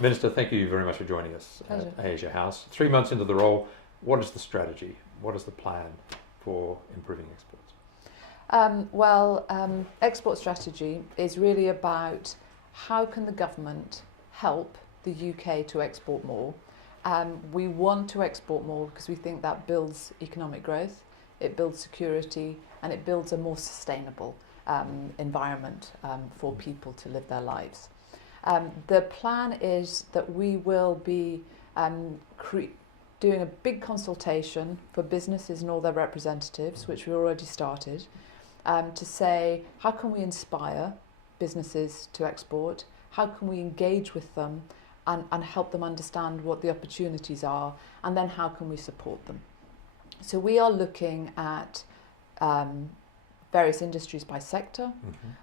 Minister, thank you very much for joining us Pleasure. at Asia House. 3 months into the role, what is the strategy? What is the plan for improving exports? Export strategy is really about how can the government help the UK to export more. We want to export more because we think that builds economic growth, it builds security, and it builds a more sustainable environment for people to live their lives. The plan is that we will be doing a big consultation for businesses and all their representatives, which we already started, to say how can we inspire businesses to export, how can we engage with them and help them understand what the opportunities are, and then how can we support them. So we are looking at various industries by sector,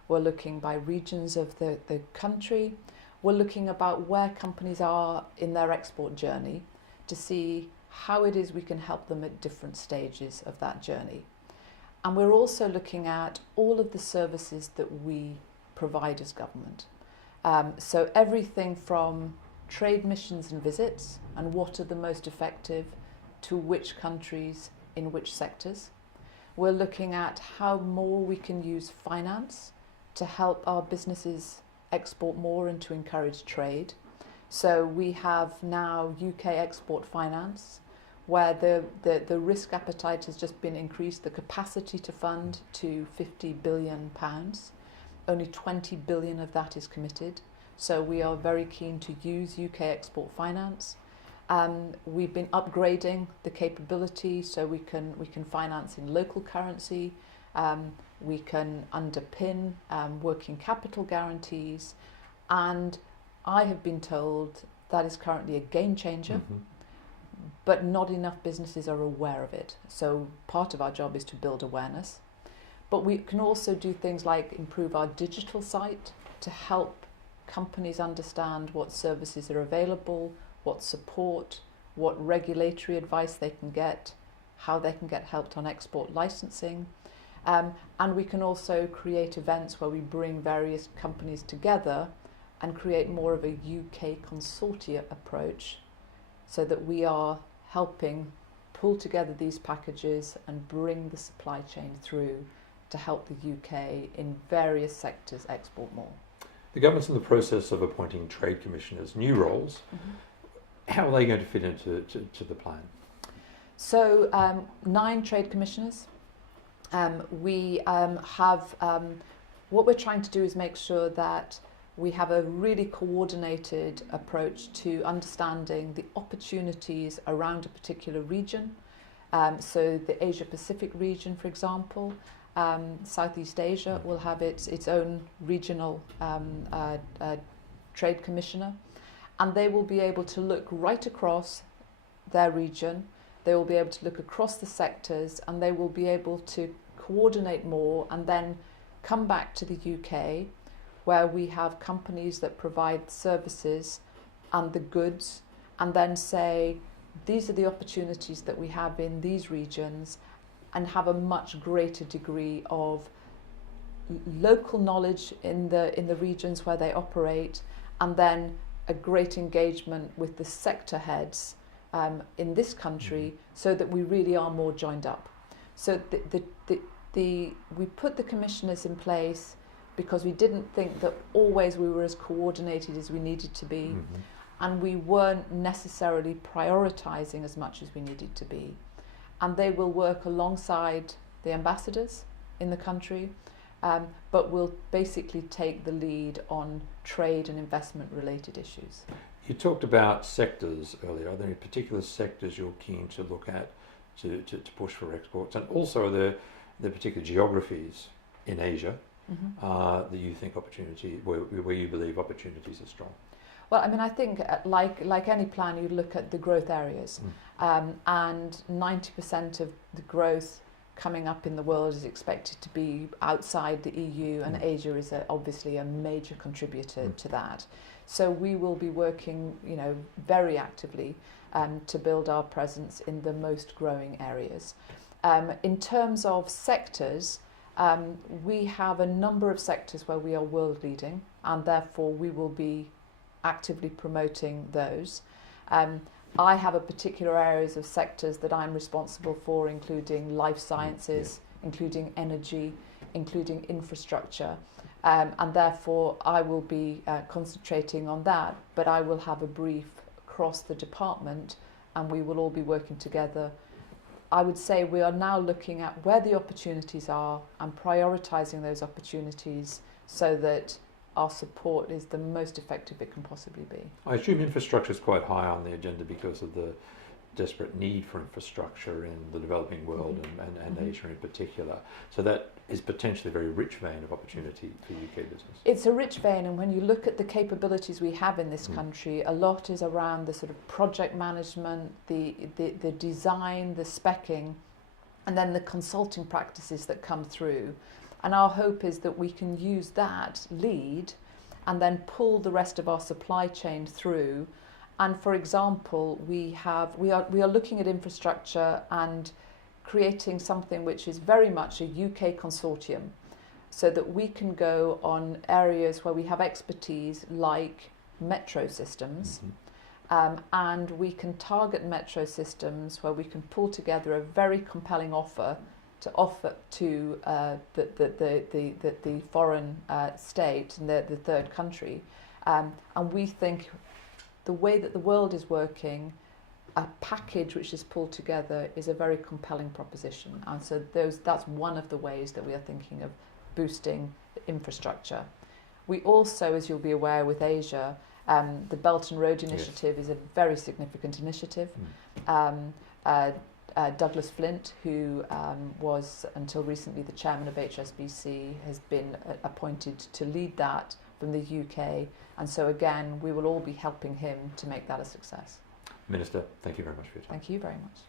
we're looking by regions of the country, we're looking about where companies are in their export journey to see how it is we can help them at different stages of that journey. And we're also looking at all of the services that we provide as government. So everything from trade missions and visits and what are the most effective to which countries in which sectors. We're looking at how more we can use finance to help our businesses export more and to encourage trade. So we have now UK export finance, where the risk appetite has just been increased, the capacity to fund to £50 billion. Only 20 billion of that is committed. So we are very keen to use UK export finance. We've been upgrading the capability so we can finance in local currency. We can underpin working capital guarantees, and I have been told that is currently a game changer, but not enough businesses are aware of it. So part of our job is to build awareness, but we can also do things like improve our digital site to help companies understand what services are available, what support, what regulatory advice they can get, how they can get helped on export licensing. And we can also create events where we bring various companies together and create more of a UK consortia approach so that we are helping pull together these packages and bring the supply chain through to help the UK in various sectors export more. The government's in the process of appointing trade commissioners, new roles. How are they going to fit into the plan? So 9 trade commissioners. We have, what we're trying to do is make sure that we have a really coordinated approach to understanding the opportunities around a particular region. So the Asia Pacific region, for example, Southeast Asia will have its own regional trade commissioner, and they will be able to look right across their region. They will be able to look across the sectors, and they will be able to coordinate more and then come back to the UK, where we have companies that provide services and the goods, and then say these are the opportunities that we have in these regions, and have a much greater degree of local knowledge in the regions where they operate, and then a great engagement with the sector heads in this country, so that we really are more joined up. So we put the commissioners in place because we didn't think that always we were as coordinated as we needed to be, and we weren't necessarily prioritising as much as we needed to be. And they will work alongside the ambassadors in the country, but will basically take the lead on trade and investment related issues. You talked about sectors earlier. Are there any particular sectors you're keen to look at to push for exports? And also are there particular geographies in Asia that you think where you believe opportunities are strong? Well, I mean, I think like any plan, you look at the growth areas, and 90% of the growth coming up in the world is expected to be outside the EU, and Asia is obviously a major contributor to that. So we will be working, very actively to build our presence in the most growing areas. In terms of sectors, we have a number of sectors where we are world leading, and therefore we will be actively promoting those. I have a particular areas of sectors that I'm responsible for, including life sciences, including energy, including infrastructure. And therefore, I will be concentrating on that, but I will have a brief across the department and we will all be working together. I would say we are now looking at where the opportunities are and prioritising those opportunities so that our support is the most effective it can possibly be. I assume infrastructure is quite high on the agenda because of the desperate need for infrastructure in the developing world and Asia in particular. So that is potentially a very rich vein of opportunity for UK business. It's a rich vein, and when you look at the capabilities we have in this country, a lot is around the sort of project management, the design, the speccing, and then the consulting practices that come through. And our hope is that we can use that lead and then pull the rest of our supply chain through. And for example, we are looking at infrastructure and creating something which is very much a UK consortium, so that we can go on areas where we have expertise like metro systems, and we can target metro systems where we can pull together a very compelling offer to the foreign state and the third country. And we think the way that the world is working, a package which is pulled together is a very compelling proposition. And so that's one of the ways that we are thinking of boosting infrastructure. We also, as you'll be aware with Asia, the Belt and Road Initiative is a very significant initiative. Douglas Flint, who was until recently the chairman of HSBC, has been appointed to lead that from the UK. And so again, we will all be helping him to make that a success. Minister, thank you very much for your time. Thank you very much.